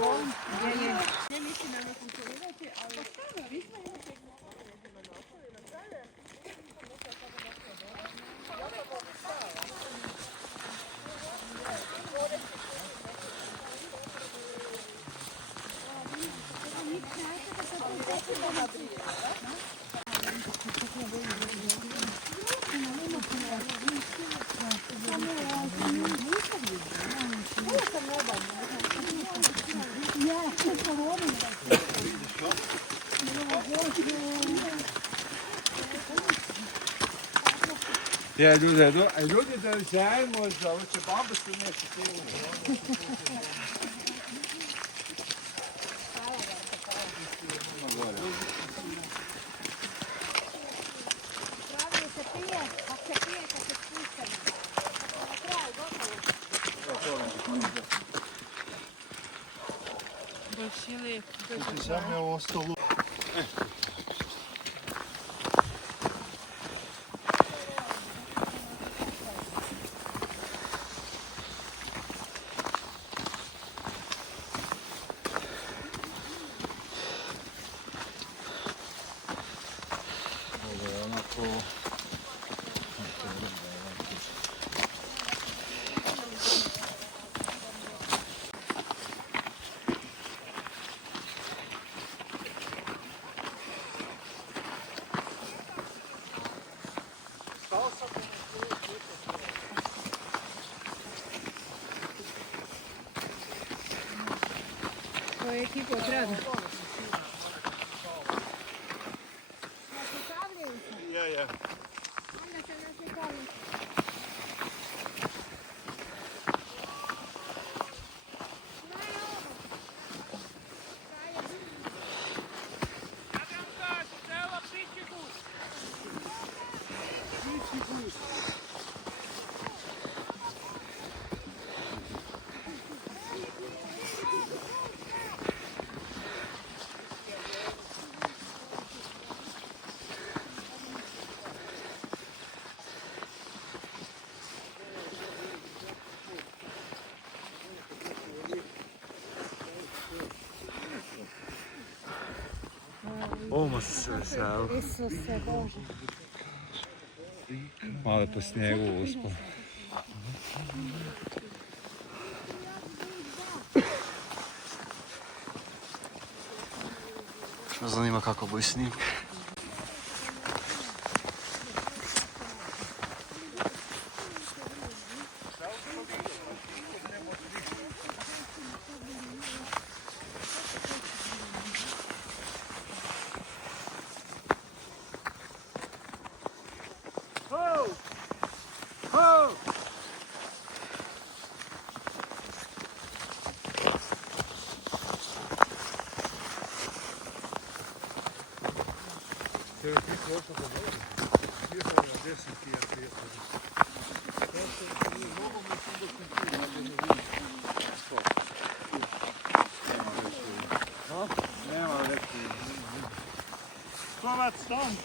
Ne mislim da ne funkcionirati, ali mi smo imali Ja, ljudi da sjaj možda, ovo će baba su nešto sigurno. Pravi se pije, kad se pije, kad se spuštaju. Na kraju, gotovo. baš je lijepo. Samo je ostalo. To je ekipa od rada. Ja. Onda se naslikali. Ovo se veselo. Isuse Bože. Malo po snijegu uspao. Što me zanima kako boji snimke. Slovac stan.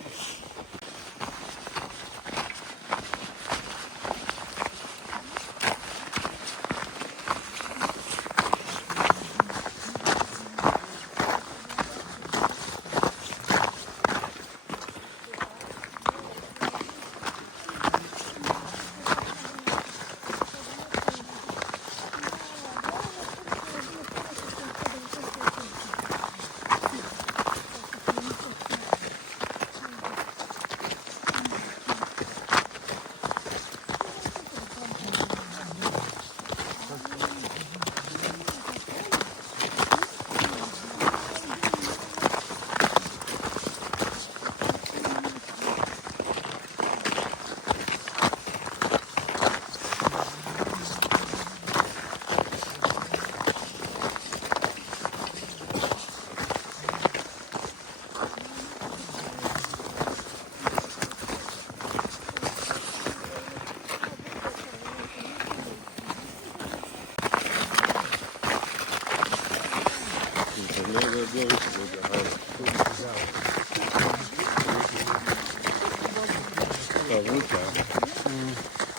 Da, vuče.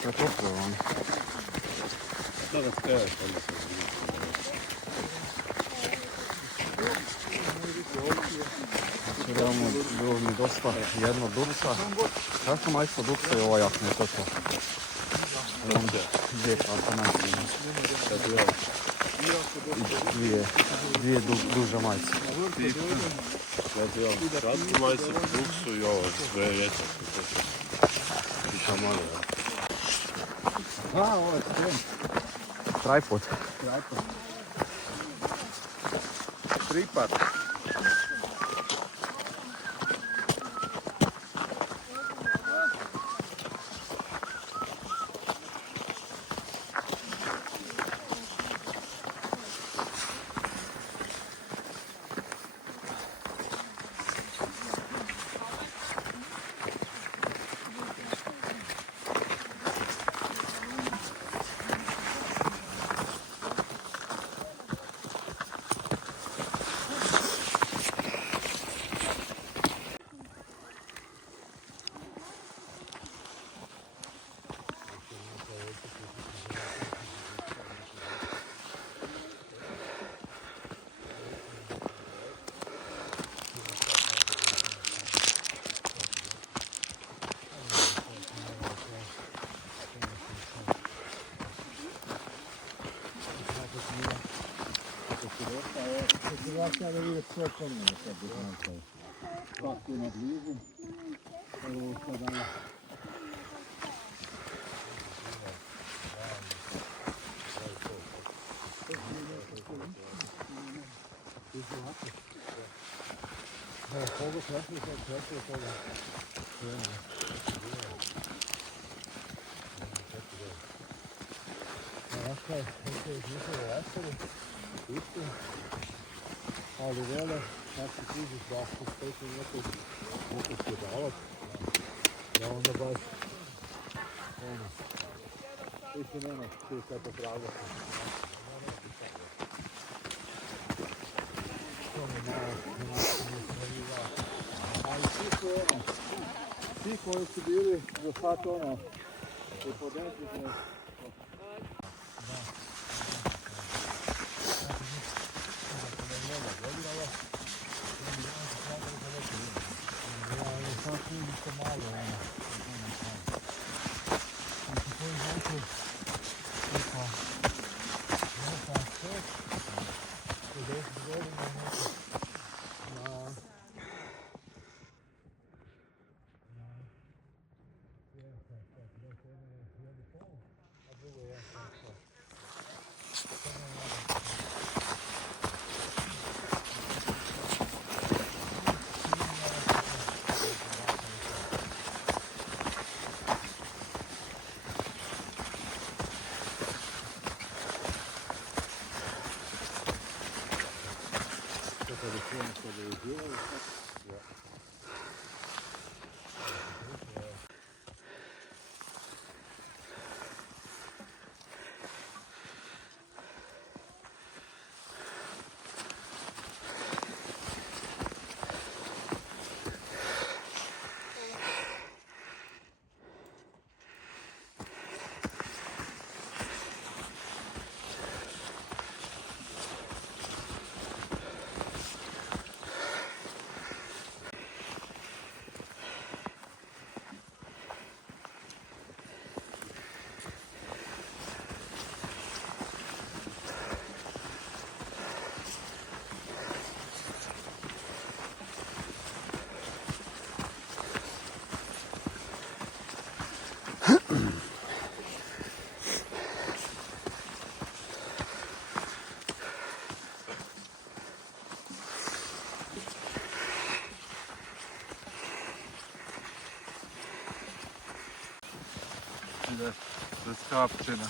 To je toplo on. Sada stejaš, onda se Realno bilo mi dosta jedno dupca. Kako majstvo dupca i ova jakna je to to. Onda dvije kratke majice. Dvije duže majice. Kratke majice po duksu i ovo sve veće. Ovo je sprem. Tripod. Tripad. Ja da vidjeti sve pomene sad buznam. Kako je na blizu. Evo sada. Ali vele, kad se kužiš da se speti nekog sjedalat, da onda baš, ti se nema ti sve popravljati. Ali ti koji su bili za sad i podentni, da skapčina.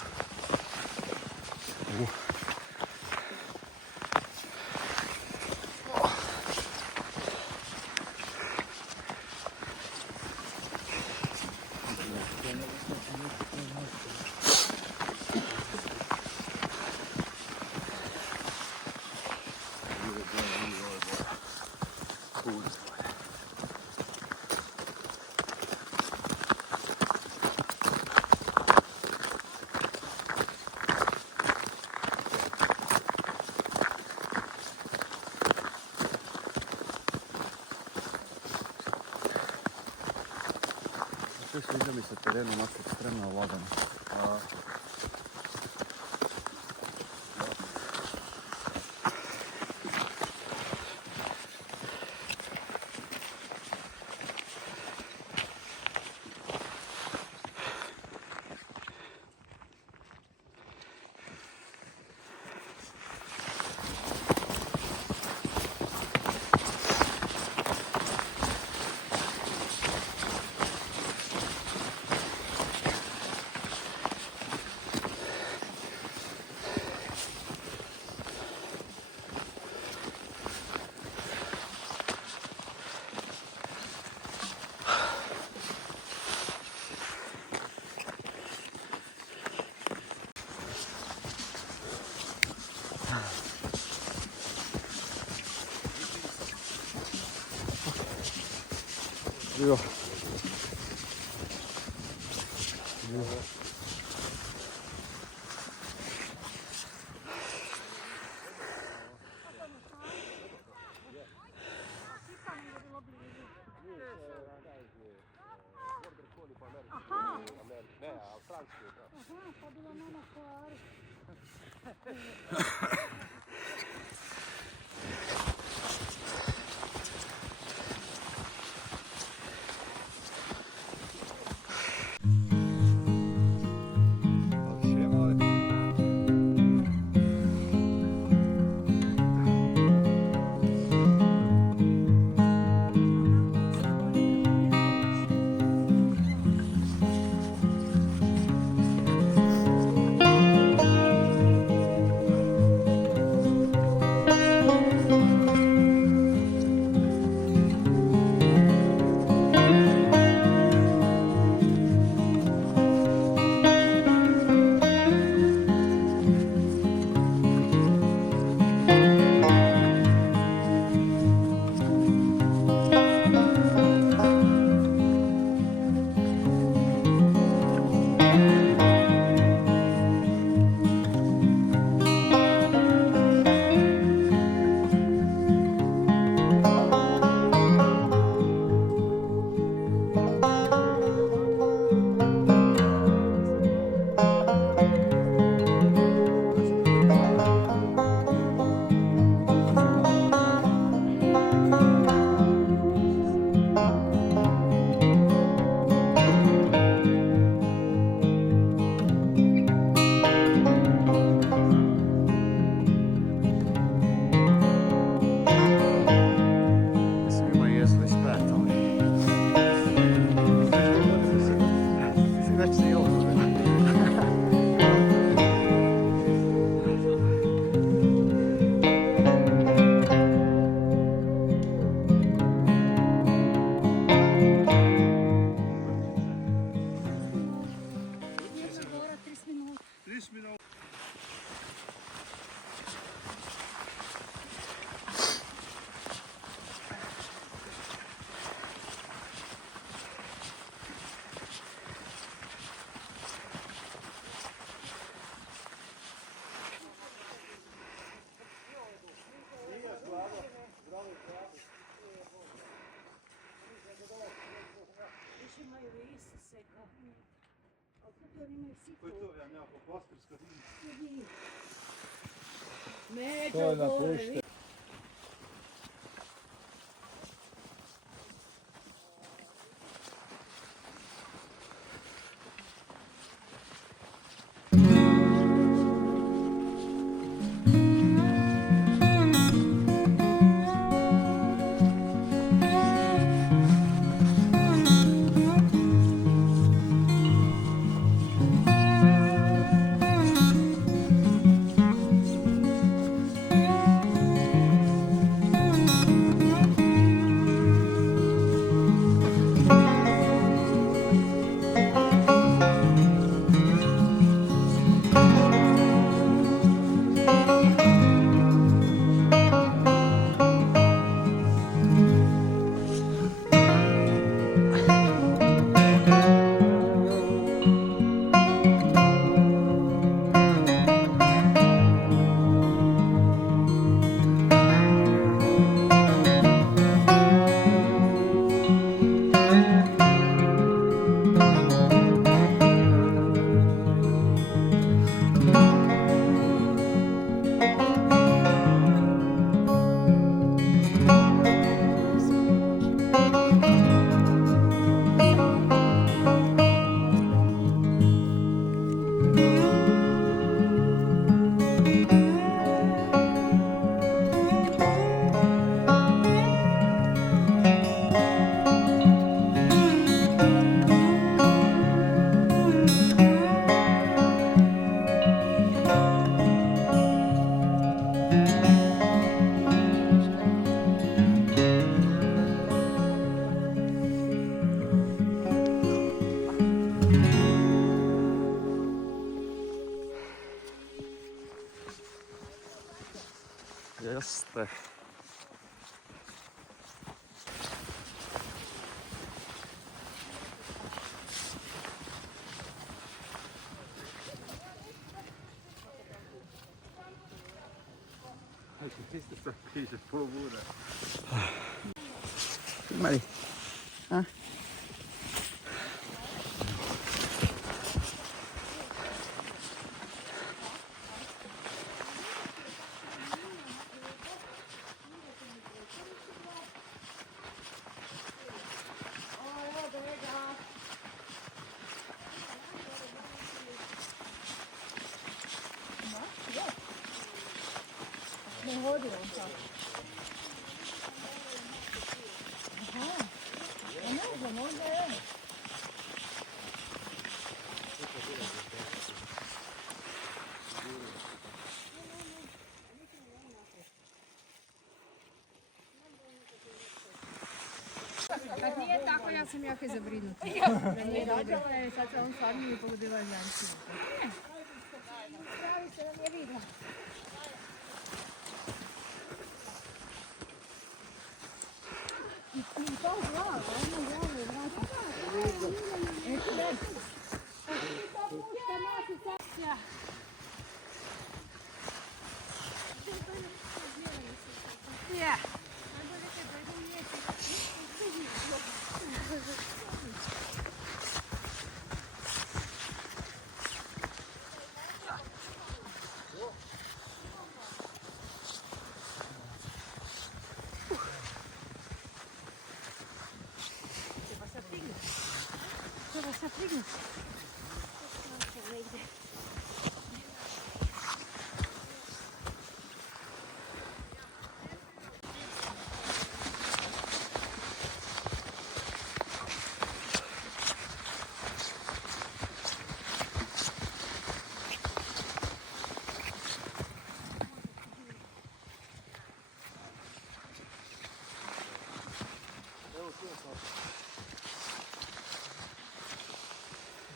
sviđa mi se teren onako ekstremno lagano. Živo. Aha. Ne, a francuski je to. Aha, pa bila mama koari. To je napušte. sve. Ti se piše pol bude. Mari. A? Ne hodi on tako. Aha. A ne znam, onda je. Kad nije tako, ja sam jako zabrinuta. Da nije dobro. Sad se on stvarno mi pogodila ljančinu. Pravi se nam je vidla. I to glava, ono glava je vrata. Ja. Treba sad prignuti.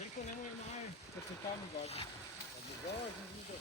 Niko nemoj maj, kad se tamo gađa. Kad ne zalazi, vidi.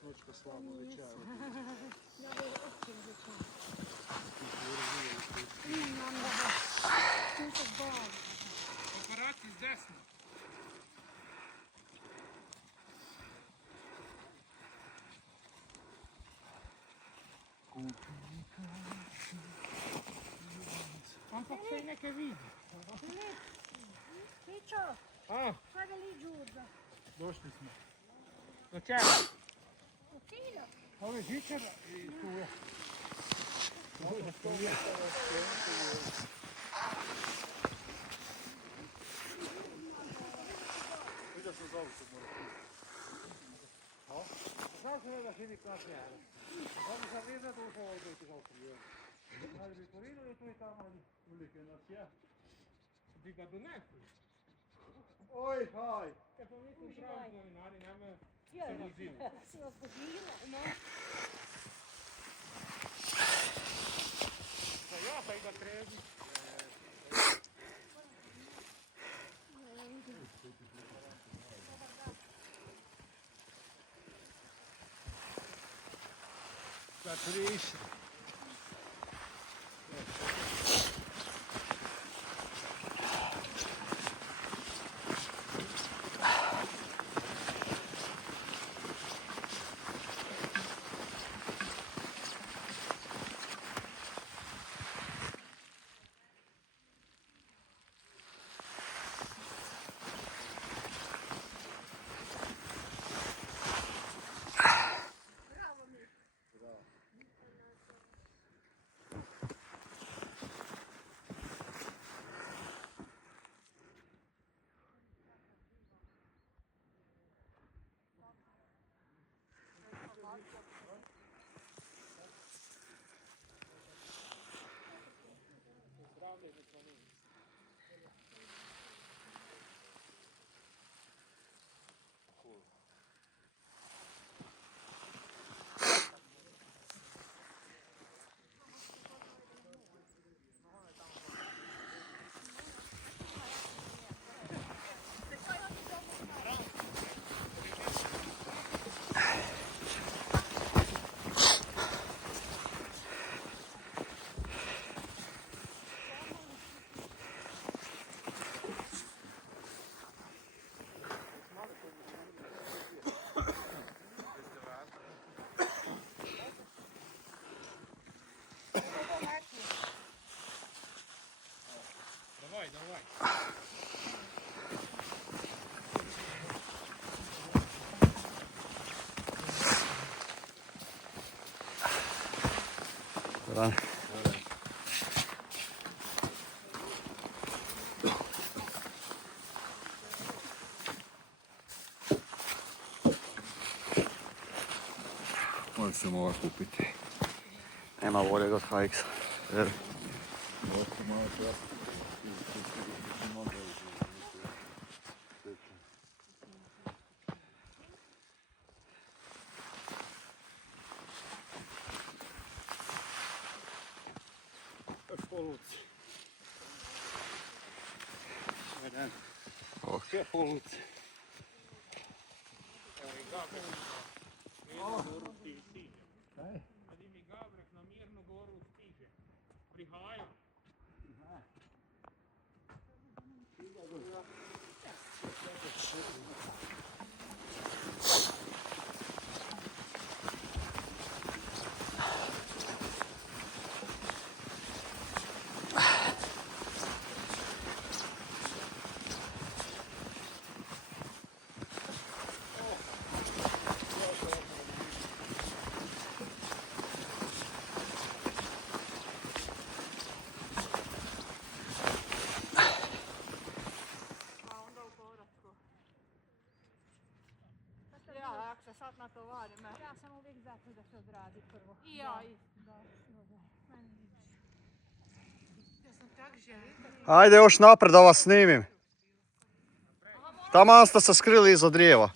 snočka slabo večer. Ja bi općim večer. Imam da ga. Tu se bavim. Aparat iz desna. Ampak se neke vidi. Filip, Pičo, A, kada li džurda? došli smo. Do čega? U cilju. Ove žičara i tu je. Vidio sam zovu se mora. Znaš li da Filip nas jara? Ovo sam vidio da ušao ovdje ti zovu. Ali bi povidjeli tu i tamo ulike nas je. Bi ga donekli. Oj, haj! Kad smo mi tu pravi novinari, nema Ja, se vozili. si vas budila. No. Za ja pa i ga trebi. Za križ. Давай. Rane. Možda se mora kupiti. Nema boljeg od HX. Jer Možda se malo treba. Poluci. Jedan. Oh. Sve poluci. Evo i Gabrek. Mirnu goru stiže. Kad mi Gabrek na Mirnu goru stiže. Prihaja. Ja, ako se sad natovarim, ja sam uvijek za to da se odradi prvo. I ja isto. Da, meni nič. Ja sam tak želita. Ajde još napred da vas snimim. Taman ste se skrili iza drijeva.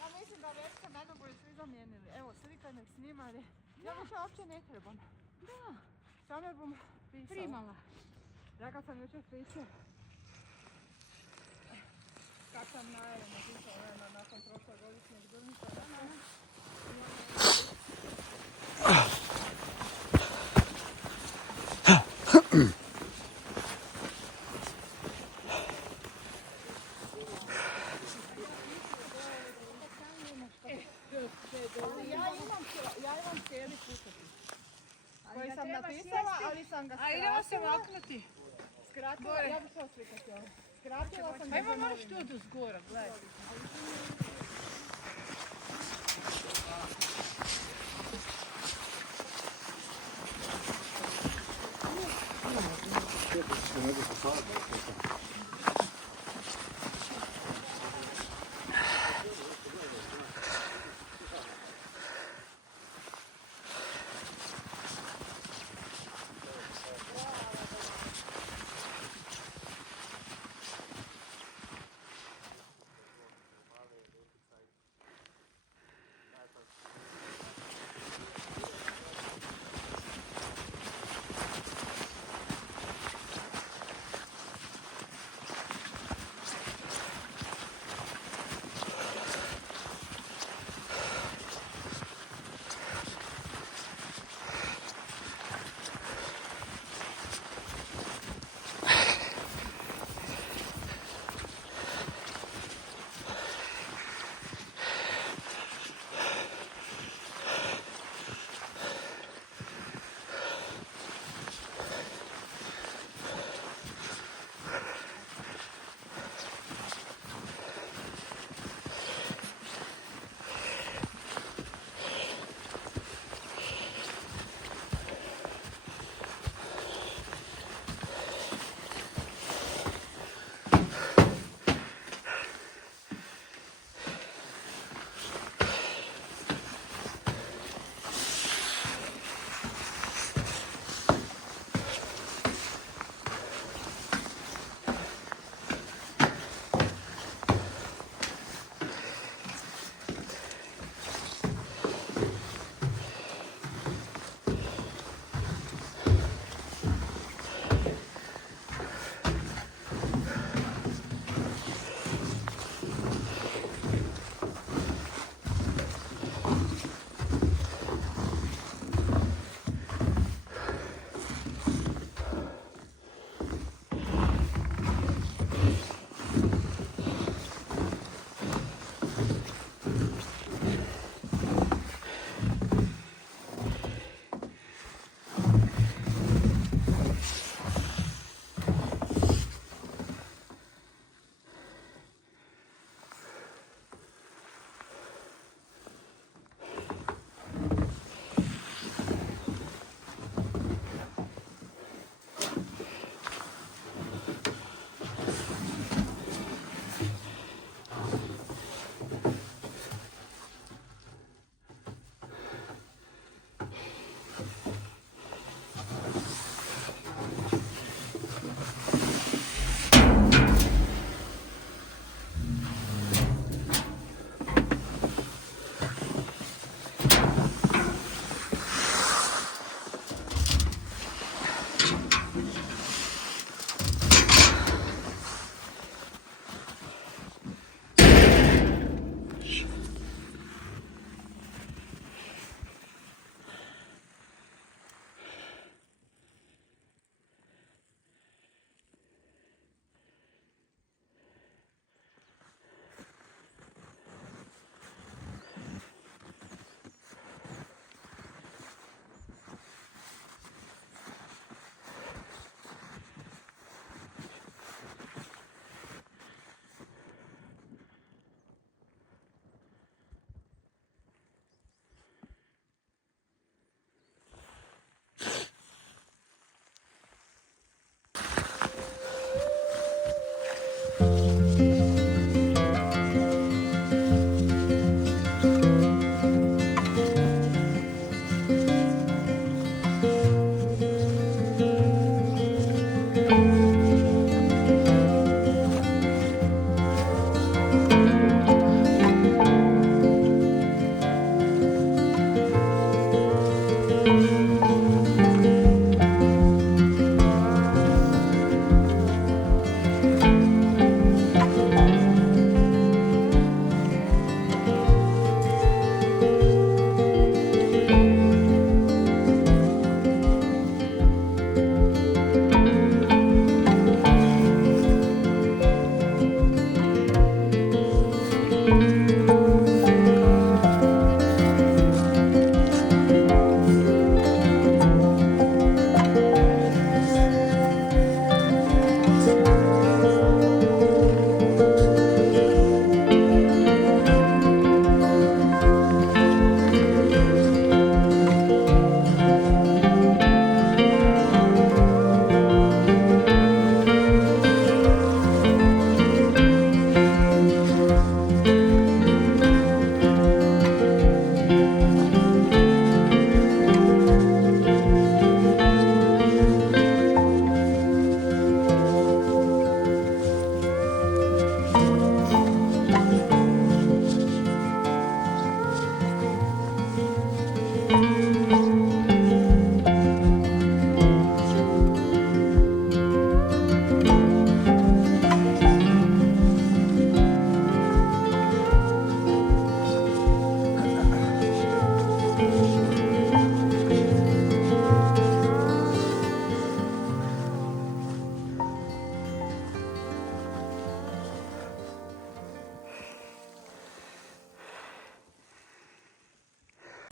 Ja mislim da već se mene boju svi zamijenili. Evo, svi kad nek snimali. Ja više uopće ne trebam. Da. Samo bom primala. Ja kad sam jučer pričala. Kad sam sam najavom otišao nakon prošlogodišnjeg Drniša. Ja imam cijeli putopis koji sam napisala, ali sam ga skratila. A idemo se maknuti. Skratila, ja bih se oslikati ovo. Skratila sam ga Ajmo za moraš novine. tu zgora, gledaj.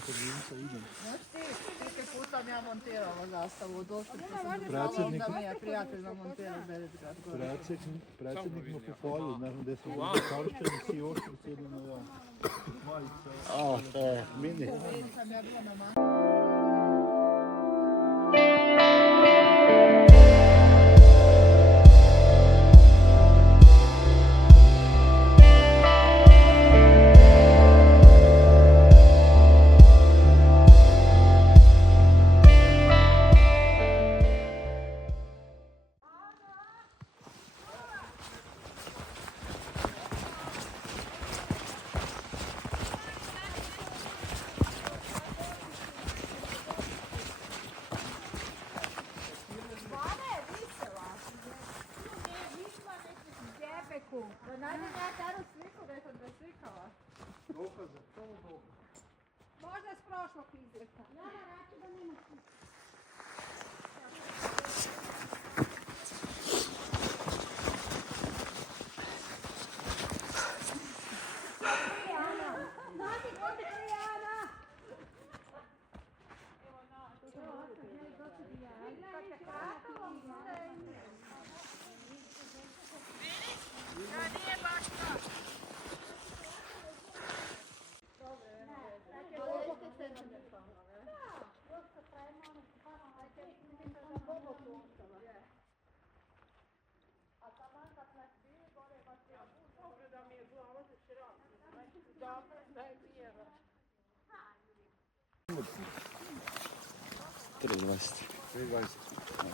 Koliko puta ja montirala zastavu u dostupnosti. Predsjednik- Da mi je prijatelj namontirao Beretgrad. Predsjednik mu pohvalio, ne znam gdje su bili savršeni, svi oštrici, jedino ja. Majica. A, to je mini. Sam ja bila na Možda s prošlog izreka.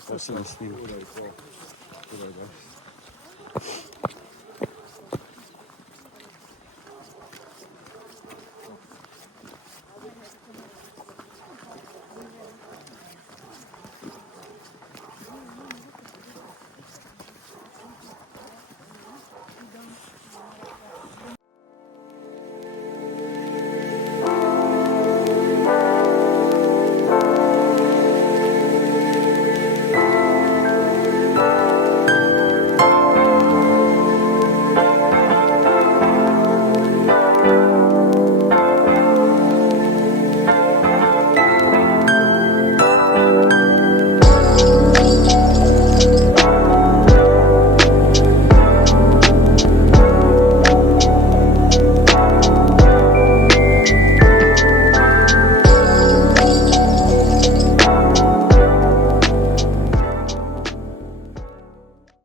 Posljednji snimak.